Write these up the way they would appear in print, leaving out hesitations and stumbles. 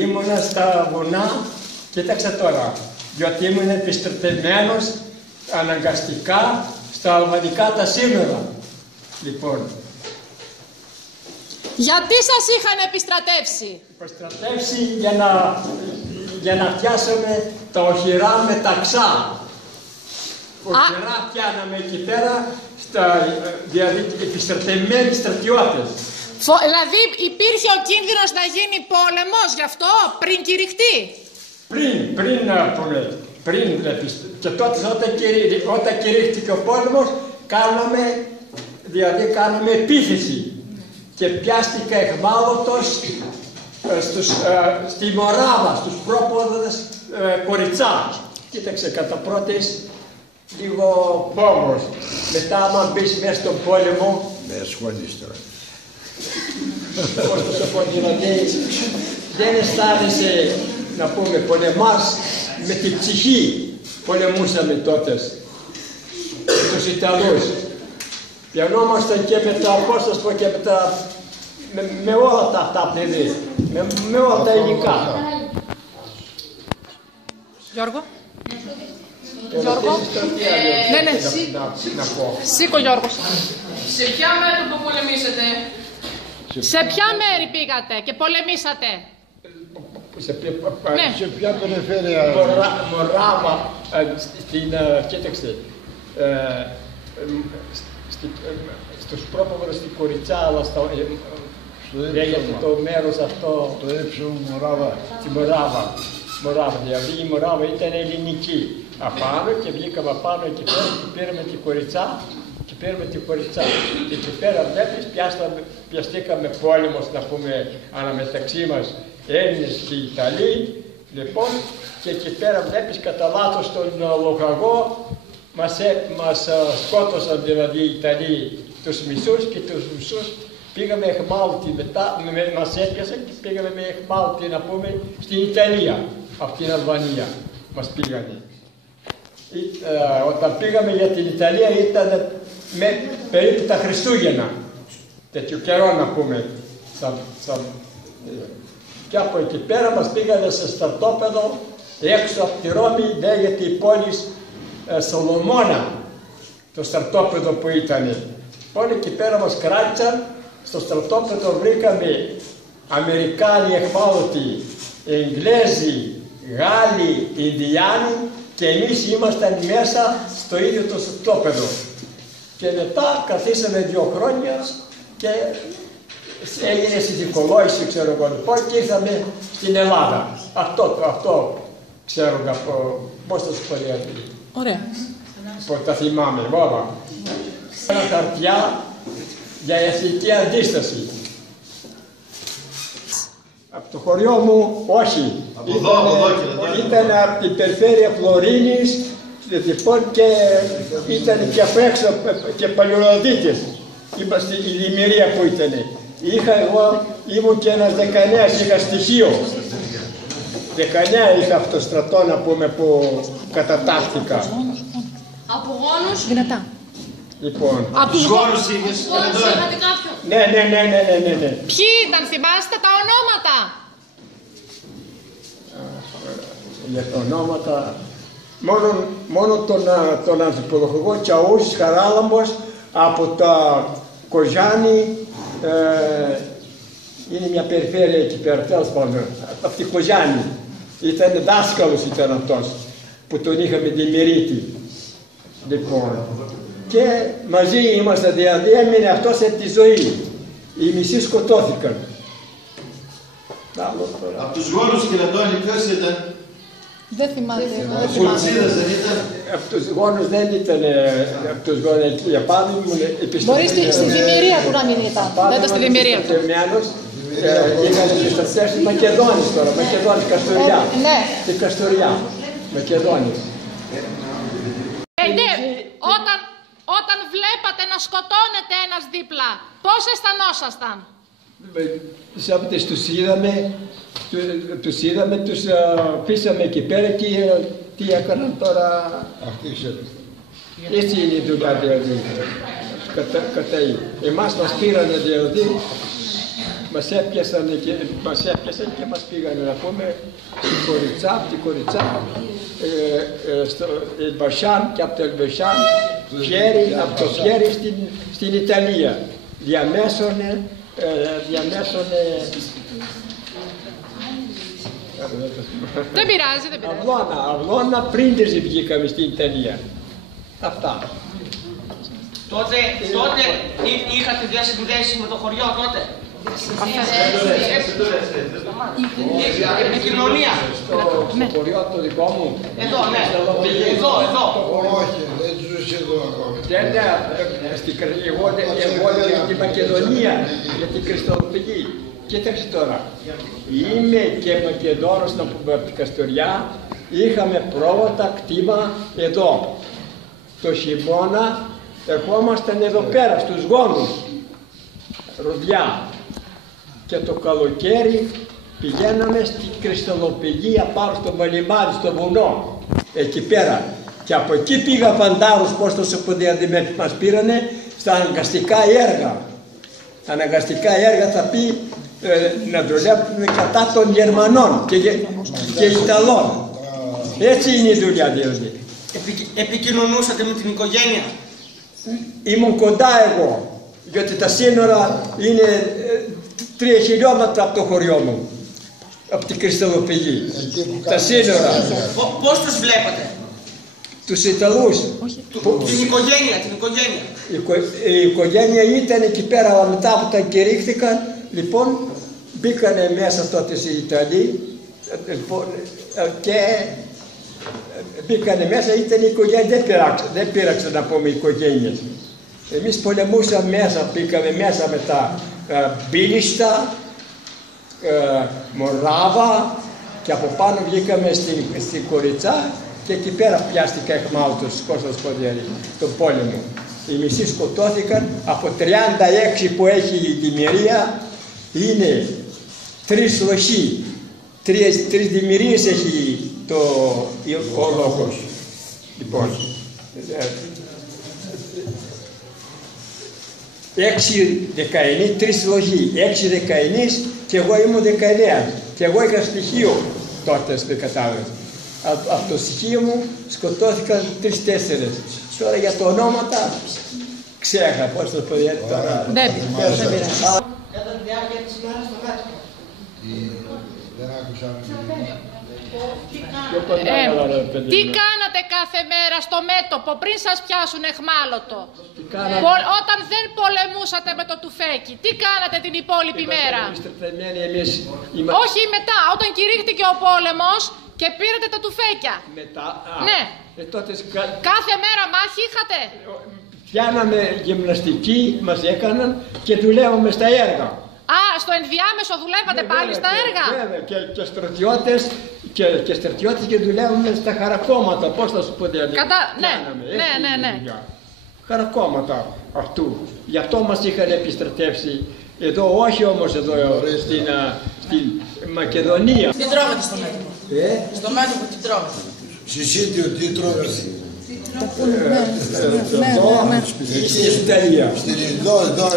ήμουνα στα βουνά, κοίταξε τώρα, διότι ήμουν επιστρατευμένος αναγκαστικά στα αλβανικά τα σύνορα. Λοιπόν. Γιατί σας είχαν επιστρατεύσει? Επιστρατεύσει για να πιάσουμε τα οχυρά με ταξά. Οχυρά πιάναμε εκεί πέρα, δηλαδή επιστρατευμένοι στρατιώτες. Δηλαδή υπήρχε ο κίνδυνος να γίνει πόλεμος γι' αυτό, πριν κηρυχτεί? Πριν, και τότε όταν κηρύχθηκε ο πόλεμος, κάναμε επίθεση και πιάστηκα εχμάλωτος στη Μοράβα, στους πρόποδες Κοριτσά. Κοίταξε, κατά πρώτες λίγο πόμος. Μετά άμα μπεις μέσα στον πόλεμο... Με ασχολείς τώρα. Πώς το σου πω, δηλαδή, δεν αισθάνεσαι, να πούμε, πολεμάς με την ψυχή. Πολεμούσαμε τότε τους Ιταλούς. Πιανόμασταν και με τα, πώς θα πω, και με όλα τα παιδί, με όλα τα υλικά. Γιώργο. Γιώργο. Ναι. Σήκω, Γιώργο. Σε ποια μέρη που πολεμήσατε? Σε ποια μέρη πήγατε και πολεμήσατε? Σε ποια περιφέρεια? Μοράβα, κοίταξε, στους πρόποδρους στην Κοριτσά, αλλά λέγεται το μέρος αυτό... Το ύψο Μοράβα. Τη Μοράβα, δηλαδή η Μοράβα ήταν ελληνική. Απάνω και βγήκαμε απάνω εκεί πέρα και πήραμε τη Κοριτσά. Και πήραμε τη Κοριτσά. Και εκεί πέρα βλέπεις πιαστήκαμε πόλεμος, να πούμε, αναμεταξύ μας Έλληνες και Ιταλοί. Λοιπόν, και εκεί πέρα βλέπεις κατά λάθος τον Λογαγό μας σκότωσαν δηλαδή οι Ιταλοί τους μισούς και τους μισούς πήγαμε εχμάλωτοι μετά, μας έπιασαν και πήγαμε με εχμάλωτοι, να πούμε, στην Ιταλία, από την Αλβανία μας πήγανε. Όταν πήγαμε για την Ιταλία ήταν περίπου τα Χριστούγεννα, τέτοιο καιρό, να πούμε. Και από εκεί πέρα μας πήγανε σε στρατόπεδο έξω από τη Ρώμη, λέγεται η πόλη Σολομώνα, το στρατόπεδο που ήταν. Όλοι εκεί πέρα μας κράτησαν, στο στρατόπεδο βρήκαμε Αμερικάνοι εχμάλωτοι, Εγγλέζοι, Γάλλοι, Ινδιάνοι και εμείς ήμασταν μέσα στο ίδιο το στρατόπεδο. Και μετά καθίσαμε 2 χρόνια και έγινε συνθηκολόγηση, ξέρω εγώ, λοιπόν, και ήρθαμε στην Ελλάδα. Αυτό ξέρω από πώς θα σου πω, δηλαδή. Ωραία. Τα θυμάμαι, όλα. Ένα χαρτιά για εθνική αντίσταση. Από το χωριό μου, όχι. Ήταν από την περιφέρεια Φλωρίνης, λοιπόν, και ήταν και απ' έξω και παλαιολαδίτες. Είμαστε η Δημιουργία που ήταν. Εγώ ήμουν και ένας 19, είχα στοιχείο. 19 είχα αυτό το στρατό, να πούμε, που κατατάχθηκα. Από γόνους? Δυνατά. Λοιπόν. Από τους γόνους είχες κάποιον? Ναι. Ποιοι ήταν, θυμάστε τα ονόματα? Για τα ονόματα, μόνο τον ανθυποδοχογό Τσαούσης Χαράλαμπος από τα Κοζάνη, είναι μια περιφέρεια εκεί πέρα, τέλος πάντων, από τη Κοζάνη. Ήταν δάσκαλος ήταν αυτός, που τον είχαμε δημιουργήσει. Λοιπόν, και μαζί είμαστε, δηλαδή έμεινε αυτός σε τη ζωή. Οι μισοί σκοτώθηκαν. Από τους γόνους Κερατώνη ποιος ήταν? Δεν θυμάται. Πουλτσίδας δεν ήταν? Από τους γόνους δεν ήταν, από τους γόνους, για πάνω ήμουν επιστροφή. Μπορεί στη Δημιουργία του να μην ήταν. Δεν ήταν στη Δημιουργία του. Είχαν επιστροφές στη Μακεδόνης τώρα, Μακεδόνης, Καστοριά. Ναι. Στην Καστοριά, Μακεδόνης. Ναι, όταν βλέπατε να σκοτώνεται ένας δίπλα, πώς αισθανόσασταν? Τους είδαμε, τους πείσαμε εκεί πέρα και τι έκαναν τώρα. Έτσι είναι η δουλειά, δηλαδή. Εμάς μας πήρανε, δηλαδή, μας έπιασαν και μας πήγανε να πούμε στην Κοριτσά, στο Ελμπασάν και από το Ελμπασάν από το χέρι στην Ιταλία. Διαμέσωνε Δεν πειράζει. Αυλώνα πριν τις βγήκαμε στην Ιταλία. Αυτά. Τότε είχατε διασυνδέσεις με το χωριό τότε. Επικοινωνία. Στο χωριό το δικό μου. Εδώ, ναι. Εδώ. Όχι, δεν ζούσε εδώ ακόμα. Εγώ για τη Μακεδονία, για την Χριστοδοπηγή. Κοίταξε τώρα, είμαι και Μακεδόνος από την Καστοριά, είχαμε πρόβατα κτήμα εδώ. Το χειμώνα ερχόμασταν εδώ πέρα στους γόνους, Ροδιά. Και το καλοκαίρι πηγαίναμε στην Χριστοδοπηγή απάνω στο Μαλιμάδι, στο βουνό, εκεί πέρα. Και από εκεί πήγα φαντάρους, πώς το σοποδιαδημέτρη μας πήρανε, στα αναγκαστικά έργα. Τα αναγκαστικά έργα θα πει να δουλεύουμε κατά των Γερμανών και Ιταλών. Έτσι είναι η δουλειά δηλαδή. Επικοινωνούσατε με την οικογένεια. Ήμουν κοντά εγώ, γιατί τα σύνορα είναι 3 χιλιόμετρα από το χωριό μου, από την Χριστοδοπηγή. Τα σύνορα. Πώς τους βλέπατε? Τους Ιταλούς. Την οικογένεια. Η οικογένεια ήταν εκεί πέρα, μετά που τα κηρύχθηκαν, λοιπόν μπήκανε μέσα τότε οι Ιταλοί και μπήκανε μέσα, ήταν η οικογένεια, δεν πήραξαν να πούμε οικογένειες. Εμείς πολεμούσαμε μέσα, μπήκαμε μέσα με τα Μπίλιστα, Μοράβα και από πάνω βγήκαμε στην Κοριτσά και εκεί πέρα πιάστηκα εχμάλωτος Κώστας Ποδιαρή, τον πόλεμο. Οι μισοί σκοτώθηκαν, από 36 που έχει η δημιουργία είναι 3 λοχοί, 3 δημιουργίες έχει ο λόγος. Λοιπόν, 6 δεκαενείς, 3 λοχοί, 6 δεκαενείς και εγώ ήμουν 19 και εγώ είχα στοιχείο τότε στο κατάλαβες. Από το στοιχείο μου σκοτώθηκαν 3-4. Τώρα για τα ονόματα ξέχα, πώς το πω τώρα. Δεν πειράζει. Κατά τη διάρκεια της ημέρας στο μέτρο. Δεν άκουσα. Τι κάνατε κάθε μέρα στο μέτωπο πριν σας πιάσουν εχμάλωτο? Όταν δεν πολεμούσατε με το τουφέκι, τι κάνατε την υπόλοιπη μέρα? Όχι μετά, όταν κηρύχθηκε ο πόλεμος και πήρατε τα τουφέκια. Μετά, ναι. Κάθε μέρα μάχη είχατε? Πιάναμε γυμναστική, μας έκαναν και δουλεύαμε στα έργα. Στο ενδιάμεσο δουλεύατε πάλι στα έργα? Βέβαια, και στρατιώτες και δουλεύαμε στα χαρακόμματα, πώς θα σου πω δηλαδή. Ναι. Χαρακόμματα αυτού. Γι' αυτό μας είχαν επιστρατεύσει. Εδώ όχι όμως εδώ στην Μακεδονία. Τι τρώγατε στο μέτωπο? Στο μέτωπο τι τρώγατε? Συσίτιο, τι τρώγατε? Στην Ιταλία.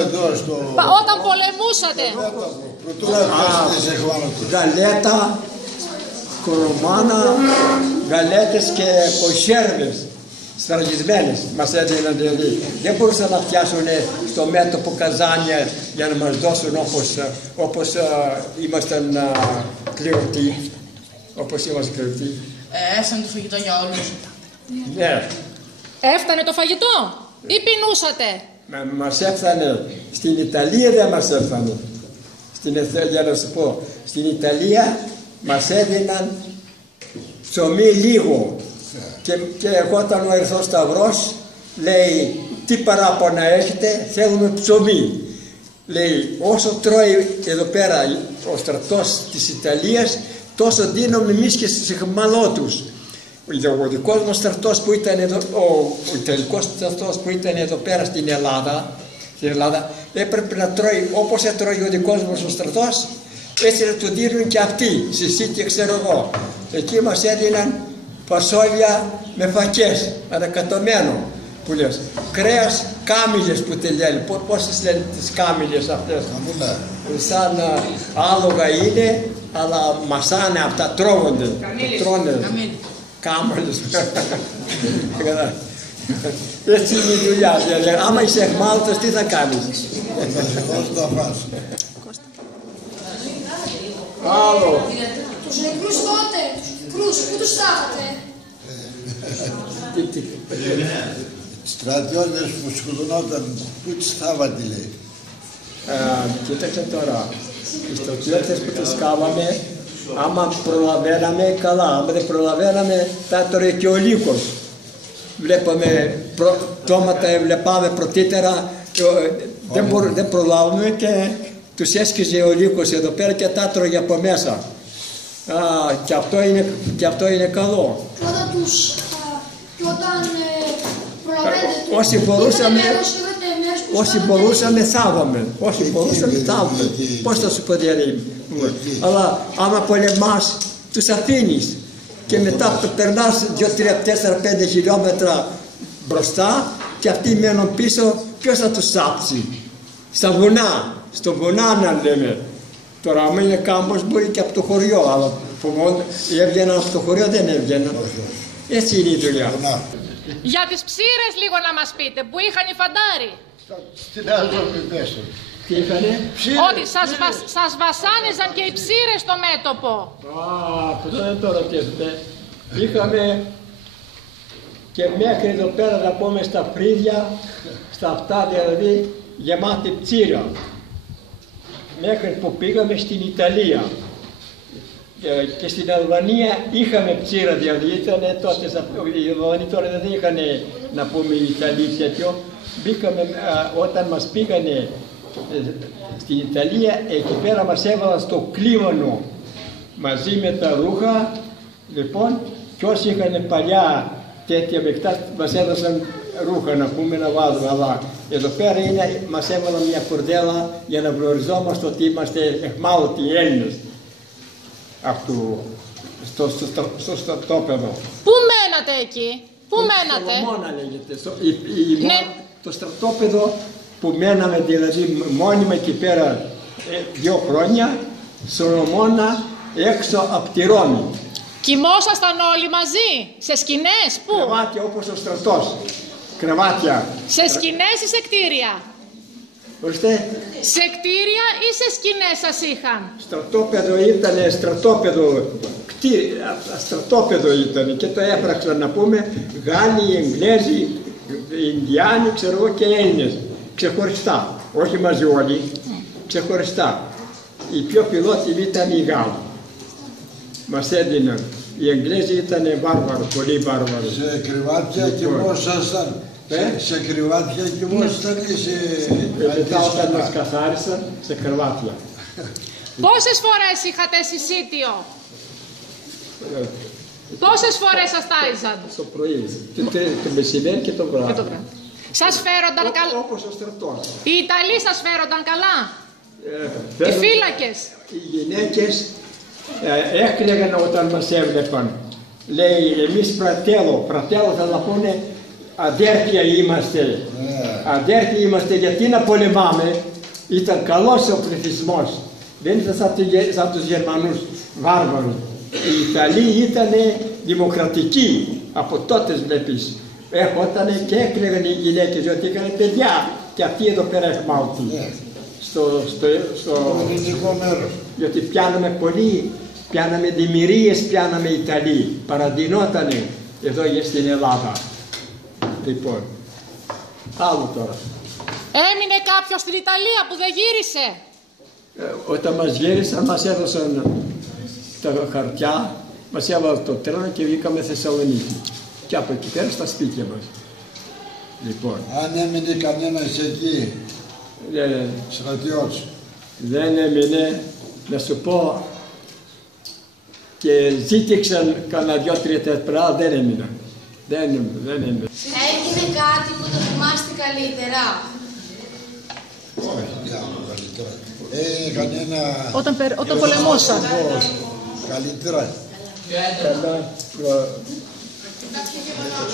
Εδώ, στο... Όταν πολεμούσατε. Γαλέτα, κορομάνα, γαλέτες και κονσέρβες σφραγισμένες μας έδιναν δηλαδή. Δεν μπορούσαν να πιάσουν στο μέτωπο καζάνια για να μας δώσουν όπως ήμασταν κληρωτοί. Έφτανε το φαγητό για όλους? Ναι. Έφτανε το φαγητό ή πεινούσατε? Μας έφτανε. Στην Ιταλία δεν μας έφτανε. Για να σου πω, στην Ιταλία μας έδιναν ψωμί λίγο και ερχόταν ο Ερυθρός Σταυρός, λέει τι παράπονα έχετε, θέλουμε ψωμί. Λέει όσο τρώει εδώ πέρα ο στρατός της Ιταλίας, τόσο δίνουμε εμείς και στους εχμαλώτους. Ο δικός μας στρατός που ήταν εδώ, ο Ιταλικός στρατός που ήταν εδώ πέρα στην Ελλάδα, έπρεπε να τρώει όπως έτρωγε ο δικός μας ο στρατός, έτσι να του δίνουν και αυτοί, συσίτια ξέρω εγώ. Εκεί μας έδιναν φασόλια με φακές, ανακατωμένο. που λες. Κρέας κάμιλες που τελειώνει. Πώς τις λένε τις κάμιλες αυτές? Σαν άλογα είναι, αλλά μασάνε αυτά, τρώγονται. Τρώνε. Κάμιλες. Έτσι είναι η δουλειά. Άμα είσαι εχμάλωτος, τι θα κάνεις? Άλλο. Τους νεκρούς τότε, τους νεκρούς, πού τους θάβατε? Στρατιώτες που σκοτωνόταν, πού τους θάβατε, λέει? Κοίταξε τώρα, οι στρατιώτες που τους κάβαμε, άμα προλαβαίναμε, καλά, άμα δεν προλαβαίναμε, θα έτρωγε και ο λύκος. Βλέπαμε πτώματα, βλέπαμε πρωτήτερα, δεν προλάβουμε και τους έσκυζε ο λύκος εδώ πέρα και τα έτρωγε από μέσα. Και αυτό είναι καλό. Και όταν προλαβαίνετε, όσοι μπορούσαμε θάβαμε. Πώς θα σου πω δηλαδή? Αλλά άμα πολεμάς, τους αφήνεις και μετά περνάς 2, 3, 4, 5 χιλιόμετρα μπροστά και αυτοί μένουν πίσω, ποιος θα τους θάψει? Στα βουνά, στο βουνά να λέμε. Τώρα άμα είναι κάμπος μπορεί και από το χωριό, αλλά έβγαιναν από το χωριό, δεν έβγαιναν. Έτσι είναι η δουλειά. Για τις ψήρες λίγο να μας πείτε, που είχαν οι φαντάροι. Στην άλλη πέσουν. Τι είχανε? Ότι σας βασάνιζαν και οι ψήρες στο μέτωπο. Αυτό δεν το ρωτήσετε. Είχαμε και μέχρι εδώ πέρα να πούμε στα φρύδια, στα αυτά δηλαδή, γεμάτη ψήρα. Μέχρι που πήγαμε στην Ιταλία. Και στην Αλβανία είχαμε ψήρα, δηλαδή ήταν τότε, οι Αλβανοί τώρα δεν είχαν να πούμε οι Ιταλοί τέτοιο. Μπήκαμε, όταν μας πήγανε στην Ιταλία, εκεί πέρα μας έβαλαν στο κλίβανο μαζί με τα ρούχα, λοιπόν, και όσοι είχαν παλιά τέτοια μεκτά μας έδωσαν ρούχα να πούμε να βάζουμε, αλλά εδώ πέρα μας έβαλαν μια κορδέλα για να γνωριζόμαστε ότι είμαστε εχμάλωτοι Έλληνες. Αυτού, στο στρατόπεδο. Πού μένατε εκεί? Πού μένατε? Σολομώνα λέγεται. Το στρατόπεδο που μέναμε δηλαδή μόνιμα εκεί πέρα 2 χρόνια, Σολομώνα, έξω από τη Ρώμη. Κοιμόσασταν όλοι μαζί, σε σκηνές, πού? Κρεβάτια όπως ο στρατός. Κρεβάτια. Σε σκηνές ή σε κτίρια? Ορίστε. Σε κτίρια ή σε σκηνές σας είχαν? Στρατόπεδο ήταν, στρατόπεδο ήταν και το έπραξαν να πούμε Γάλλοι, Εγγλέζοι, Ινδιάνοι, ξέρω εγώ και Έλληνες. Ξεχωριστά, όχι μαζί όλοι, ξεχωριστά. Οι πιο πιλότοι ήταν οι Γάλλοι. Μας έδιναν. Οι Εγγλέζοι ήταν βάρβαροι, πολύ βάρβαροι. Σε κρεβάτια κοιμόσασταν. Σε κρεβάτια κοιμόσασταν ή σε... Μετά όταν μας καθάρισαν, σε κρεβάτια. Πόσες φορές είχατε συσίτιο? Πόσες φορές σας τάιζαν? Το πρωί, το μεσημέρι και το βράδυ. Σας φέρονταν καλά? Όπως ο στρατός. Οι Ιταλοί σας φέρονταν καλά? Οι φύλακες? Οι γυναίκες έκλαιγαν όταν μας έβλεπαν. Λέει εμείς φρατέλο θα να πούνε αδέρφια είμαστε. Αδέρφια είμαστε, γιατί να πολεμάμε? Ήταν καλός ο πληθυσμός. Δεν ήταν σαν τους Γερμανούς βάρβαρους. Οι Ιταλοί ήταν δημοκρατικοί. Από τότε βλέπεις. Έρχονταν και έκλαιγαν οι γυναίκες ότι είχαν παιδιά. Και αυτοί εδώ πέρα εχμάλωτοι. Στο ελληνικό μέρος. Γιατί πιάναμε δημιουργίες, πιάναμε Ιταλοί. Παραντινότανε εδώ στην Ελλάδα. Λοιπόν, άλλο τώρα. Έμεινε κάποιος στην Ιταλία που δεν γύρισε? Όταν μας γύρισαν μας έδωσαν τα χαρτιά, μας έβαλαν το τρένο και βγήκαμε Θεσσαλονίκη. Και από εκεί πέρα στα σπίτια μας. Λοιπόν. Αν έμεινε κανένας εκεί, στρατιώτης. Δεν έμεινε, να σου πω, και ζήτηξαν κανένα 2-3 τετρά, δεν έμειναν. Δεν έμειναν. Έγινε κάτι που το θυμάστε καλύτερα? Όχι, καλύτερα. Όταν πολεμούσαν. Καλύτερα.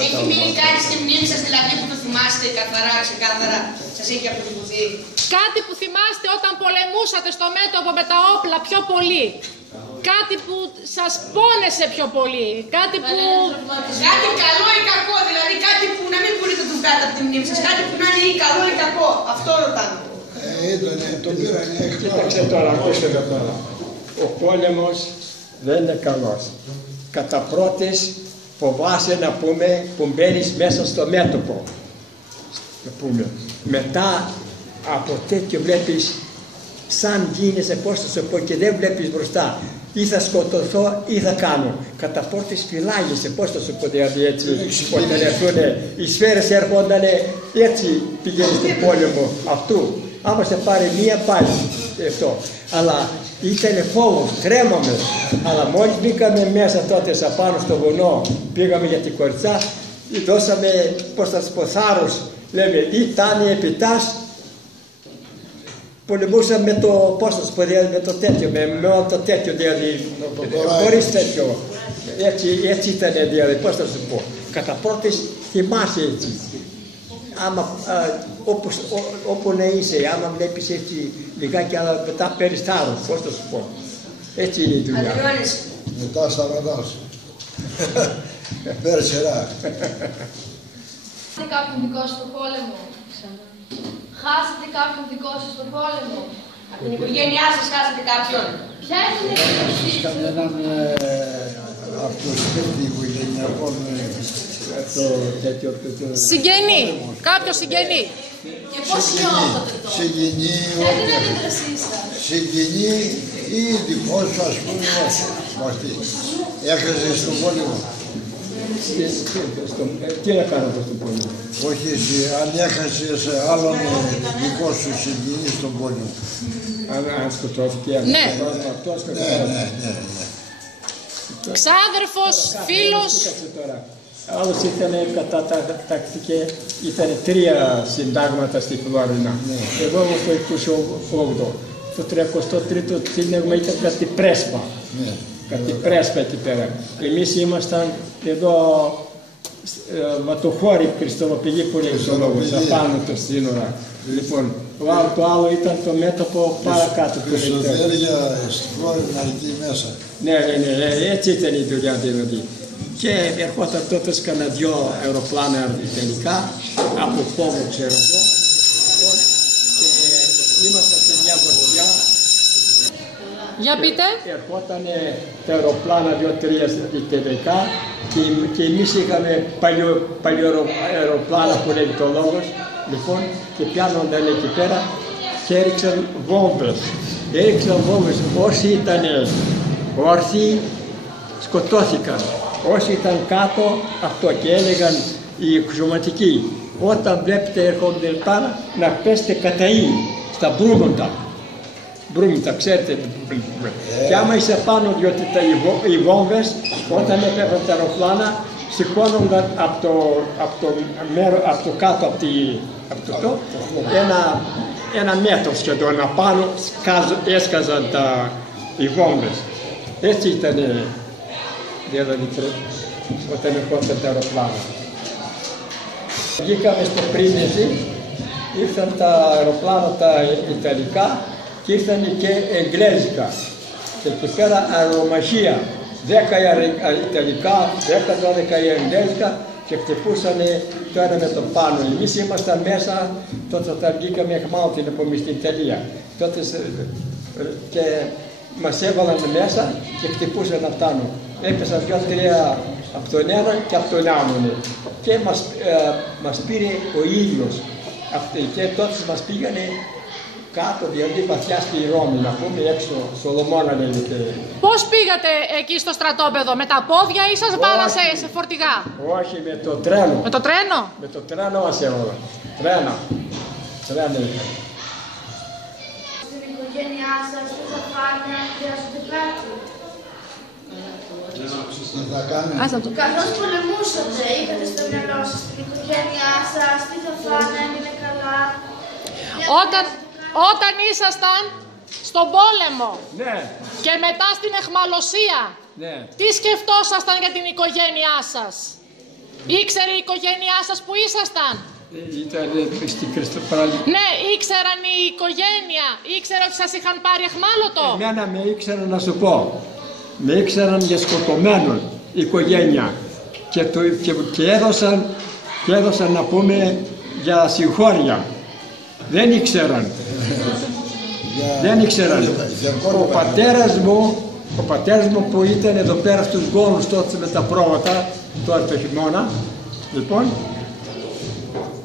Έχει μείνει κάτι στη μνήμη σας, δηλαδή που το θυμάστε καθαρά, ξεκάθαρα, σας έχει αποτυπωθεί? Κάτι που θυμάστε όταν πολεμούσατε στο μέτωπο με τα όπλα πιο πολύ. Κάτι που σας πόνεσε πιο πολύ. Κάτι που... Κάτι καλό ή κακό, δηλαδή κάτι που να μην μπορείτε να το βγάλετε από τη μνήμη σας. Κάτι που να είναι ή καλό ή κακό. Αυτό ρωτάμε. Το πήρανε εκτός. Κοίταξε τώρα, ακούστε εδώ τώρα. Ο πόλεμος δεν είναι καλός. Κατά πρώτης φοβάσαι να πούμε που μπαίνεις μέσα στο μέτωπο. Να πούμε. Μετά από τέτοιο βλέπεις σαν γίνεσαι, πώς θα σου πω, και δεν βλέπεις μπροστά. Ή θα σκοτωθώ ή θα κάνω. Κατά πρώτης φυλάγεσαι, πώς θα σου πω, δηλαδή έτσι, όταν έρθουνε οι σφαίρες έρχοντανε, έτσι πηγαίνεις στον πόλεμο αυτού. Άμα σε πάρει μία πάλι αυτό. Αλλά ήταν φόβος, τρέμαμε. Αλλά μόλις μπήκαμε μέσα τότε σαν πάνω στο βουνό, πήγαμε για την Κοριτσά, δώσαμε, πώς θα σου πω, θάρρος. Λέμε, ή τάνει επιτάς. Πολεμούσαμε με το, πώς θα σου πω, δηλαδή, με το τέτοιο, με το τέτοιο, δηλαδή, χωρίς τέτοιο. Έτσι ήταν, δηλαδή, πώς θα σου πω. Κατά πρώτης θυμάσαι έτσι. Άμα, όπου να είσαι, άμα βλέπεις έτσι λιγάκι, αλλά μετά παίρνεις θάρρος, πώς θα σου πω. Έτσι είναι η δουλειά. Μετά σταματάς. Παίρνει σειρά. Κάποιον δικό σου στον πόλεμο. Χάσατε κάποιον δικό σας στον πόλεμο. Από την οικογένειά σας χάσατε κάποιον. Ποια είναι η οικογένειά σας? Κανέναν από το σπίτι οικογενειακό Συγγενή. Κάποιο συγγενή. Και πώς νιώθατε τώρα? Συγγενή, Ποια είναι η αντίδρασή σας? συγγενή ή δικό σου, ας πούμε, αυτή. Έχασε στον πόλεμο. Τι να κάνω στον πόλεμο? Όχι εσύ, αν έχασες άλλον δικό σου συγγενή στον πόλεμο. Αν σκοτώθηκε Ναι. αυτός, Ναι. Ξάδερφος, φίλος. Άλλος ήταν 3 συντάγματα στη Φλόρινα. Εγώ ήμουν το 28. Το 33ο σύνταγμα ήταν κάτι πρέσπα. Κάτι πρέσπα εκεί πέρα. Εμείς ήμασταν εδώ βατοχώροι Χριστοδοπηγοί πολεμολόγους, απάνω το σύνορα. Λοιπόν, το άλλο ήταν το μέτωπο παρακάτω. Χριστοδέρια στη Φλόρινα εκεί μέσα. Ναι, έτσι ήταν η δουλειά δηλαδή. Και ερχόταν τότε κανένα 2 αεροπλάνα ιταλικά, από φόβο ξέρω εγώ. Και ήμασταν σε μια βορδιά. Για πείτε. Ερχόταν τα αεροπλάνα 2-3 ιταλικά και εμείς είχαμε παλιό αεροπλάνα που λέγει το λόγος. Λοιπόν, και πιάνονταν εκεί πέρα και έριξαν βόμβες. Όσοι ήταν όρθιοι σκοτώθηκαν. Όσοι ήταν κάτω, αυτό, και έλεγαν οι εξωματικοί, όταν βλέπετε έρχονται πάνω, να πέστε καταή στα μπρούμητα, ξέρετε. Και άμα είσαι πάνω, διότι οι βόμβες, όταν έπαιρναν τα αεροπλάνα, σηκώνονταν από το κάτω, από το ένα μέτρο σχεδόν απάνω, έσκαζαν οι βόμβες. Έτσι ήταν, δηλαδή, όταν ερχόταν τα αεροπλάνα. Βγήκαμε στο Πρίμιζι, ήρθαν τα αεροπλάνα τα ιταλικά και ήρθαν και εγγλέζικα. Και εκεί πέρα αερομαχία, 10 ιταλικά, 10-12 εγγλέζικα και χτυπούσανε το ένα με το πάνω. Εμείς ήμασταν μέσα, τότε όταν βγήκαμε εχμάλωτοι από στην Ιταλία. Τότε και μας έβαλαν μέσα και χτυπούσαν απ' πάνω. Έπεσαν 2-3 από τον ένα και από τον άλλον. Και μας πήρε ο ήλιος. Και τότε μας πήγανε κάτω, δηλαδή βαθιά στη Ρώμη, να πούμε έξω, Σολομώνα λέγεται. Πώς πήγατε εκεί στο στρατόπεδο, με τα πόδια ή σας βάλαν σε φορτηγά? Όχι, με το τρένο. Με το τρένο? Με το τρένο μας έβαλαν. Τρένο ήταν. Στην οικογένειά σας, τι θα φάνε, χρειάζονται κάτι? Τι θα κάνουν? Καθώς πολεμούσατε, είχατε στο μυαλό σας την οικογένειά σας, τι θα φάνε, αν είναι καλά? Όταν ήσασταν στον πόλεμο, Ναι. και μετά στην αιχμαλωσία, Ναι. τι σκεφτόσασταν για την οικογένειά σας? Ήξερε η οικογένειά σας που ήσασταν? Ήταν στη Χριστοπράλη. Ναι, ήξεραν η οικογένεια, ήξερε ότι σας είχαν πάρει αιχμάλωτο? Εμένα με ήξεραν, να σου πω, με ήξεραν για σκοτωμένον η οικογένεια και έδωσαν να πούμε για συγχώρια. Δεν ήξεραν. Δεν ήξεραν. Ο πατέρας μου που ήταν εδώ πέρα στους γόνους τότε με τα πρόβατα, τώρα το χειμώνα, λοιπόν,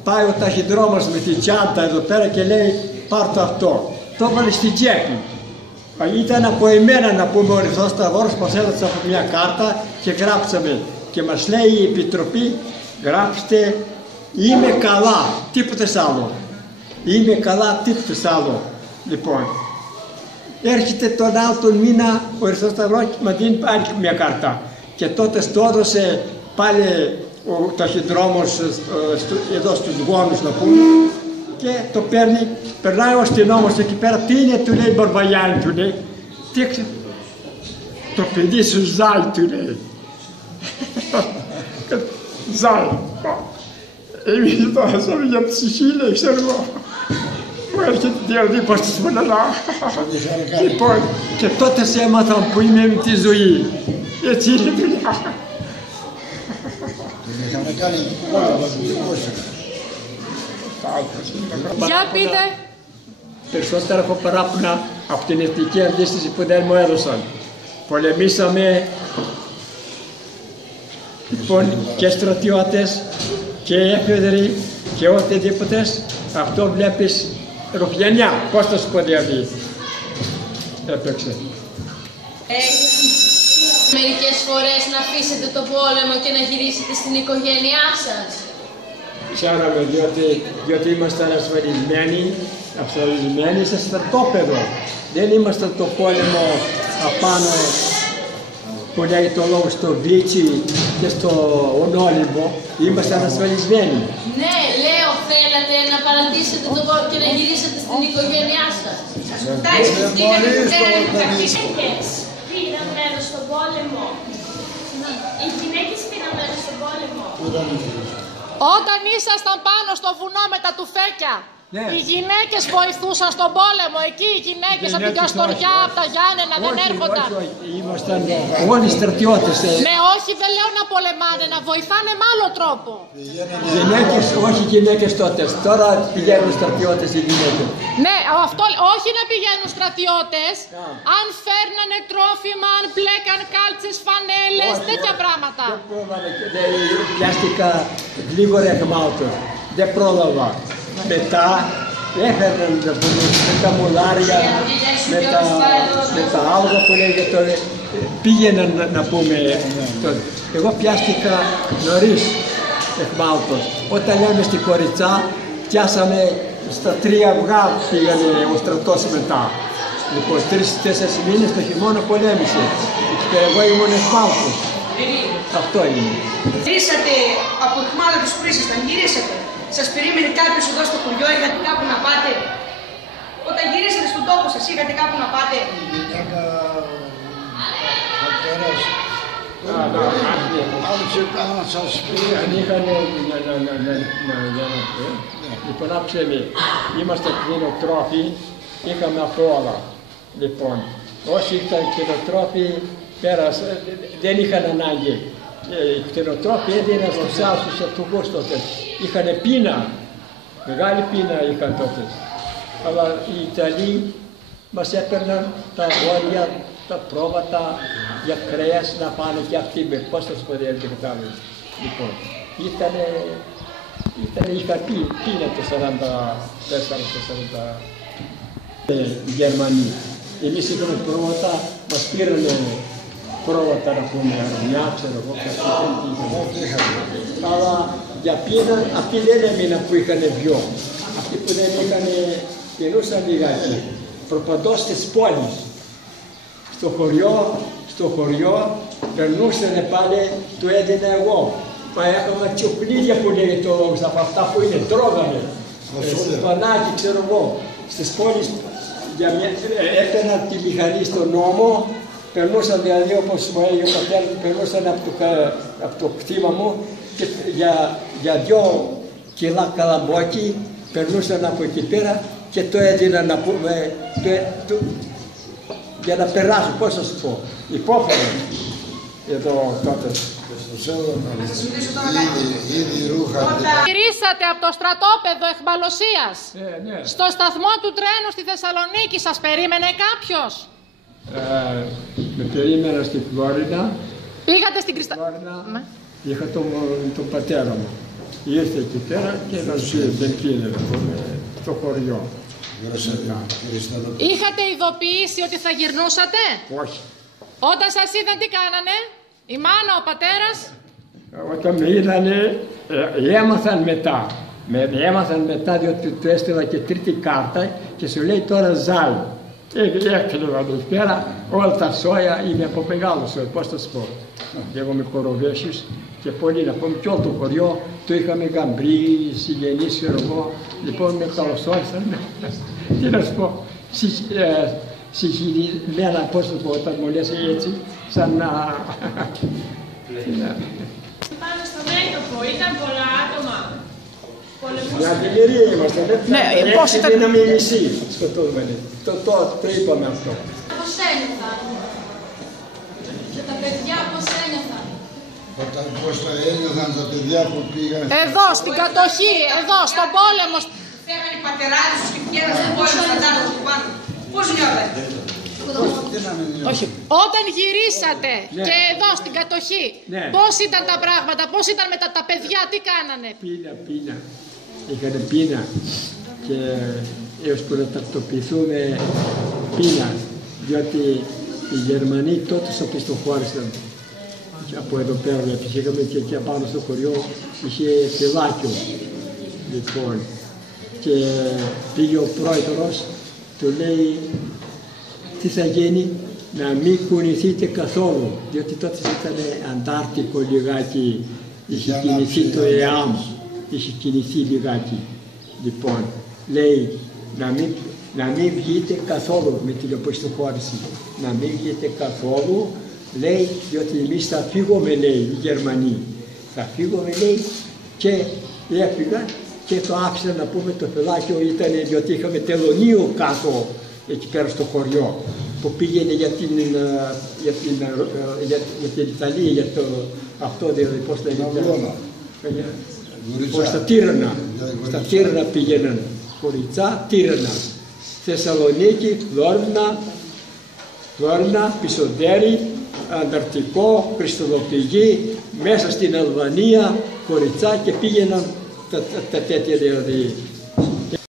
πάει ο ταχυδρόμος με τη τσάντα εδώ πέρα και λέει πάρ' το αυτό. Το έβαλε στην τσέπη. Ήταν από εμένα να πούμε ο Ερυθρός Σταυρός, μας έδωσε από μια κάρτα και γράψαμε. Και μας λέει η Επιτροπή, γράψτε είμαι καλά, τίποτε άλλο. Είμαι καλά, τίποτε άλλο. Λοιπόν, έρχεται τον άλλο μήνα ο Ερυθρός Σταυρός και μας δίνει πάλι μια κάρτα. Και τότε στο έδωσε πάλι ο ταχυδρόμος εδώ στους γόνους να πούμε και το παίρνει, περνάει ο αστυνόμος εκεί πέρα, τι είναι, του λέει Μπαρβαγιάννη, του λέει, το παιδί σου ζάει, του λέει. Ζάει. Εμείς τώρα σαν για ψυχή, λέει, ξέρω εγώ. Μου έρχεται διαδίπως στη Σμολανά. Λοιπόν, και τότε σε έμαθαν που είμαι με τη ζωή. Έτσι είναι δουλειά. Για πείτε. Περισσότερα έχω παράπονα από την εθνική αντίσταση που δεν μου έδωσαν. Πολεμήσαμε λοιπόν και στρατιώτες και έφεδροι και οτιδήποτε. Αυτό βλέπεις ρουφιανιά. Πώς θα σου πω δηλαδή. Έπαιξε. Μερικές φορές να αφήσετε το πόλεμο και να γυρίσετε στην οικογένειά σας? Ξέραμε, διότι ήμασταν ασφαλισμένοι σε στρατόπεδο. Δεν ήμασταν το πόλεμο απάνω που λέει το λόγο στο Βίτσι και στο Ονόλυμπο. Ήμασταν ασφαλισμένοι. Ναι, λέω, θέλατε να παρατήσετε το πόλεμο και να γυρίσετε στην οικογένειά σας. Πήραν μέρος στον πόλεμο. Οι γυναίκες πήραν μέρος στον πόλεμο. Όταν ήσασταν πάνω στο βουνό με τα τουφέκια, ναι, οι γυναίκες βοηθούσαν στον πόλεμο, εκεί οι γυναίκες από την Καστοριά, από τα Γιάννενα δεν έρχονταν? Ήμασταν όλοι στρατιώτες. Ναι, όχι, δεν λέω να πολεμάνε, να βοηθάνε με άλλο τρόπο. Γυναίκες, όχι γυναίκες τότε. Τώρα πηγαίνουν στρατιώτες οι γυναίκες. Ναι, αυτό, όχι να πηγαίνουν στρατιώτες, αν φέρνανε τρόφιμα, αν πλέκαν κάλτσες, φανέλες, τέτοια πράγματα. Πιάστηκα λίγο ρεγμάτο. Δεν πρόλαβα. Μετά έφερναν με τα μουλάρια, με τα άλογα που λέγεται, πήγαιναν να πούμε. Εγώ πιάστηκα νωρίς εχμάλωτος. Όταν λέμε στη Κοριτσά, πιάσαμε στα 3 αυγά πήγανε ο στρατός μετά. Λοιπόν, 3-4 μήνες το χειμώνα πολέμησε. Και εγώ ήμουν εχμάλωτος. Αυτό είναι. Γυρίσατε από εχμάλωτος που ήσασταν, γυρίσατε. Σας περίμενε κάποιος εδώ στο χωριό, είχατε κάπου να πάτε? Όταν γυρίσατε στον τόπο σας, είχατε κάπου να πάτε? Αν σας πει, αν είχαν λοιπόν, άκουσε με, είμαστε κτηνοτρόφοι, είχαμε από όλα. Λοιπόν, όσοι ήταν κτηνοτρόφοι, δεν είχαν ανάγκη. Οι κτηνοτρόφοι έδιναν στους άσους αυτούς τότε. Είχαν πείνα, μεγάλη πείνα είχαν τότε. Αλλά οι Ιταλοί μας έπαιρναν τα αγόρια, τα πρόβατα για κρέας να πάνε και αυτοί με πώς θα σου πω δεν κατάλαβες. Λοιπόν, είχαν πείνα το 44-40 οι Γερμανοί. Εμείς είχαμε πρόβατα, μας πήρανε πρόβατα να πούμε αρνιά, ξέρω εγώ, αλλά για πείνα αυτοί δεν έμειναν που είχαν βιό. Αυτοί που δεν είχαν πεινούσαν λιγάκι. Προπαντός της πόλης. Στο χωριό περνούσανε πάλι, του έδινα εγώ. Έκανα τσουκλίδια που λέγεται ο λόγος, από αυτά που είναι, τρώγανε. Πανάκι, ξέρω εγώ. Στις πόλεις έπαιρναν τη μηχανή στον νόμο, περνούσαν δηλαδή όπως μου έλεγε ο πατέρας μου, περνούσαν από το κτήμα μου και για 2 κιλά καλαμπόκι περνούσαν από εκεί πέρα και το έδιναν να πούμε, για να περάσουν, πώς θα σου πω, υπόφερε εδώ τότε. Γυρίσατε από το στρατόπεδο εχμαλωσίας στο σταθμό του τρένου στη Θεσσαλονίκη, σας περίμενε κάποιος? Με περίμενα στη Φλόρινα. Πήγατε στην Φλόρινα. Είχα τον πατέρα μου. Ήρθε εκεί πέρα και να ζει στο χωριό. Είχατε ειδοποιήσει ότι θα γυρνούσατε? Όχι. Όταν σας είδαν τι κάνανε? Η μάνα, ο πατέρας? Όταν με είδανε, έμαθαν μετά. Έμαθαν μετά διότι του έστειλα και 3η κάρτα και σου λέει τώρα ζάλ. Έκλαιγα εδώ πέρα, όλα τα σόια είναι από μεγάλο σόια, πώς θα σου πω. Λέγομαι κοροβέσιος και πολύ να πούμε και όλο το χωριό το είχαμε γαμπρί, συγγενείς, ξέρω εγώ. Λοιπόν με καλωσόρισαν, τι να σου πω, συγχειρημένα, πώς θα πω, όταν μου λες έτσι, σαν να... Πάνω στο μέτωπο, ήταν πολλά άτομα. Μια γελιερία είμαστε, δεν γίναμε μισή σκοτώμενοι. Το είπαμε αυτό. Πώς ένιωθαν? Και τα παιδιά πώς ένιωθαν? Πώς τα ένιωθαν τα παιδιά που πήγαν... Εδώ, στην κατοχή, εδώ, στον πόλεμο. Φέραν οι πατεράδες τους και πηγαίναν στον πόλεμο στα τάτα του πάνω. Πώς νιώθατε? Όχι. Όταν γυρίσατε και εδώ στην κατοχή, πώς ήταν τα πράγματα, πώς ήταν με τα παιδιά, τι κάνανε? Πείνα. Είχανε πείνα και έως που να τακτοποιηθούμε πείνα, διότι οι Γερμανοί τότε τους απιστοχώρησαν από εδώ πέρα, γιατί είχαμε και εκεί πάνω στο χωριό, είχε φυλάκιο. Λοιπόν, και πήγε ο πρόεδρος, του λέει τι θα γίνει, να μην κουνηθείτε καθόλου, διότι τότε ήταν αντάρτικο λιγάκι, είχε κινηθεί το ΕΑΜ, είχε κινηθεί λιγάκι. Λοιπόν, λέει να μην βγείτε καθόλου με την οπισθοχώρηση, να μην βγείτε καθόλου, λέει, διότι εμείς θα φύγουμε, λέει, οι Γερμανοί, θα φύγουμε, λέει, και έφυγαν και το άφησαν να πούμε το φυλάκιο ήταν, διότι είχαμε τελωνίο κάτω εκεί πέρα στο χωριό που πήγαινε για την Ιταλία, για το αυτό δηλαδή πώς λέγεται, στα Τύρανα, πήγαιναν, Κοριτσά, Τύρανα, Θεσσαλονίκη, Φλόρινα, Πισοντέρι, Ανταρκτικό, Χριστοδοπηγή, μέσα στην Αλβανία, Κοριτσά και πήγαιναν τα τέτοια δηλαδή